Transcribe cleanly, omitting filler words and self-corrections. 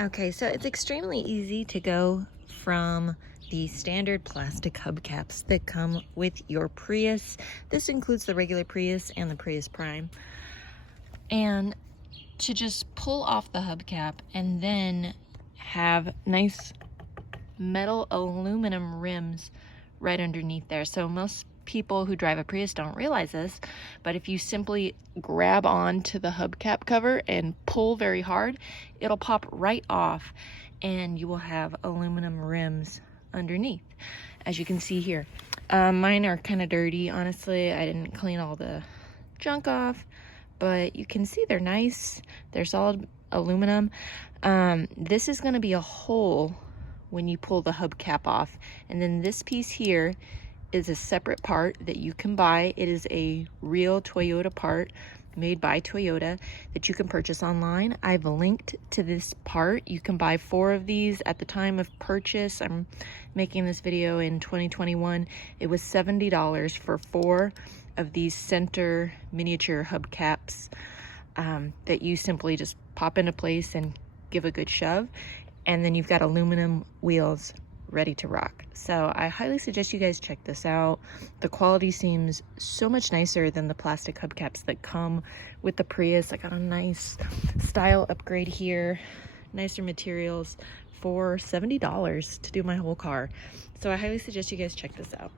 Okay, so it's extremely easy to go from the standard plastic hubcaps that come with your Prius. This includes the regular Prius and the Prius Prime. And to just pull off the hubcap and then have nice metal aluminum rims right underneath there. So most people who drive a Prius don't realize this, but if you simply grab on to the hubcap cover and pull very hard, it'll pop right off and you will have aluminum rims underneath, as you can see here. Mine are kind of dirty, honestly. I didn't clean all the junk off, but you can see they're nice. They're solid aluminum. This is going to be a hole when you pull the hubcap off, and then this piece here is a separate part that you can buy. It is a real Toyota part made by Toyota that you can purchase online. I've linked to this part. You can buy 4 of these at the time of purchase. I'm making this video in 2021. It was $70 for 4 of these center miniature hubcaps that you simply just pop into place and give a good shove, and then you've got aluminum wheels ready to rock. So I highly suggest you guys check this out. The quality seems so much nicer than the plastic hubcaps that come with the Prius. I got a nice style upgrade here, nicer materials for $70 to do my whole car. So I highly suggest you guys check this out.